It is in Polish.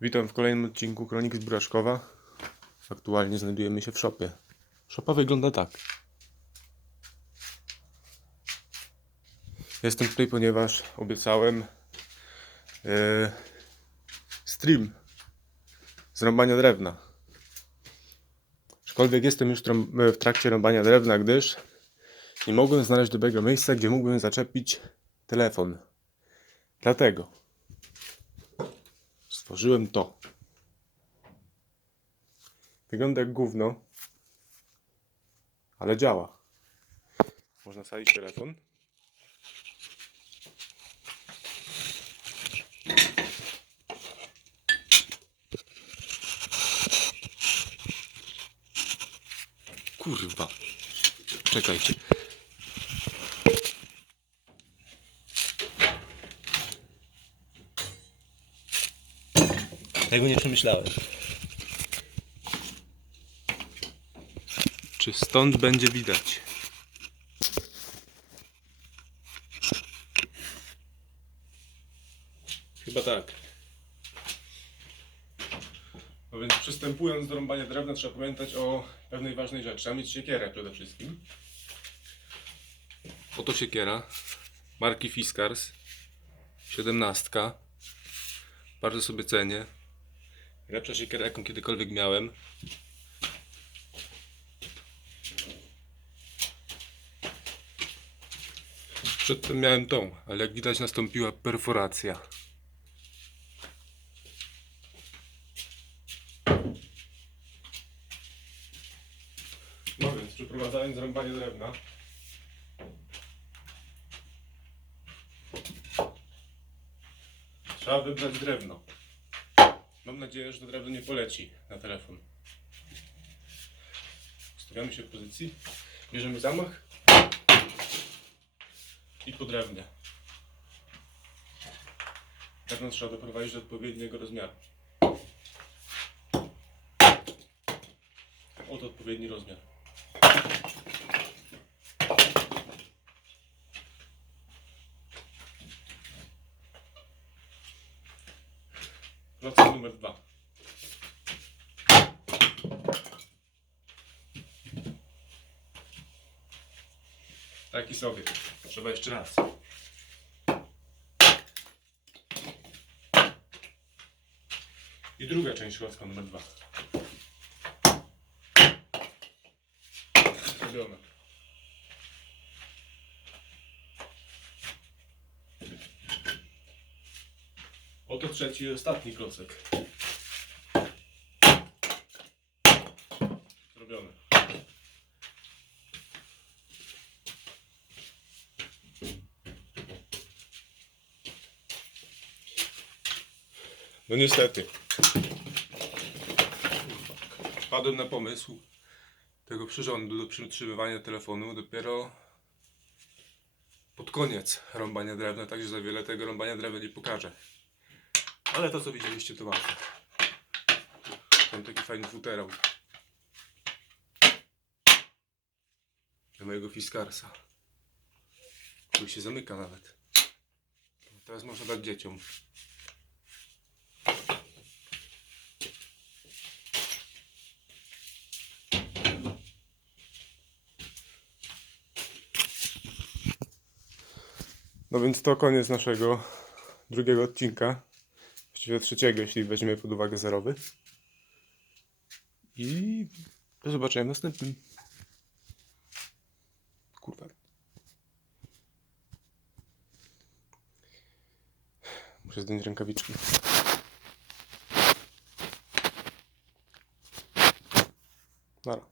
Witam w kolejnym odcinku Kronik z Braszkowa. Aktualnie znajdujemy się w szopie. Szopa wygląda tak. Jestem tutaj, ponieważ obiecałem e, stream z rąbania drewna. Aczkolwiek jestem już e, w trakcie rąbania drewna, gdyż nie mogłem znaleźć dobrego miejsca, gdzie mógłbym zaczepić telefon. Dlatego stworzyłem to. Wygląda jak gówno, ale działa. Można wsadzić telefon. Kurwa. Czekajcie. Tego nie przemyślałem. Czy stąd będzie widać? Chyba tak. No więc przystępując do rąbania drewna trzeba pamiętać o pewnej ważnej rzeczy. Trzeba mieć siekierę przede wszystkim. Oto siekiera marki Fiskars 17. Bardzo sobie cenię. Lepsza siekiera jaką kiedykolwiek miałem. Przedtem miałem tą, ale jak widać nastąpiła perforacja. No więc przeprowadzając rąbanie drewna Trzeba wybrać drewno. Mam nadzieję, że to drewno nie poleci na telefon. Stawiamy się w pozycji. Bierzemy zamach i po drewnie. Drewno trzeba doprowadzić do odpowiedniego rozmiaru. Oto odpowiedni rozmiar. Klocek numer dwa. Taki sobie. Trzeba jeszcze raz. I druga część klocka numer dwa. Zrobione. Oto trzeci i ostatni klocek. Zrobione. No niestety. Wpadłem na pomysł tego przyrządu do przytrzymywania telefonu dopiero pod koniec rąbania drewna, także za wiele tego rąbania drewna nie pokażę. Ale to co widzieliście to ważne. Mam taki fajny futerał. Do mojego Fiskarsa. Który się zamyka nawet. Teraz można dać dzieciom. No więc to koniec naszego drugiego odcinka. Właściwie trzeciego, jeśli weźmiemy pod uwagę zerowy. I do zobaczenia w następnym. Kurwa. Muszę zdjąć rękawiczki. Nara.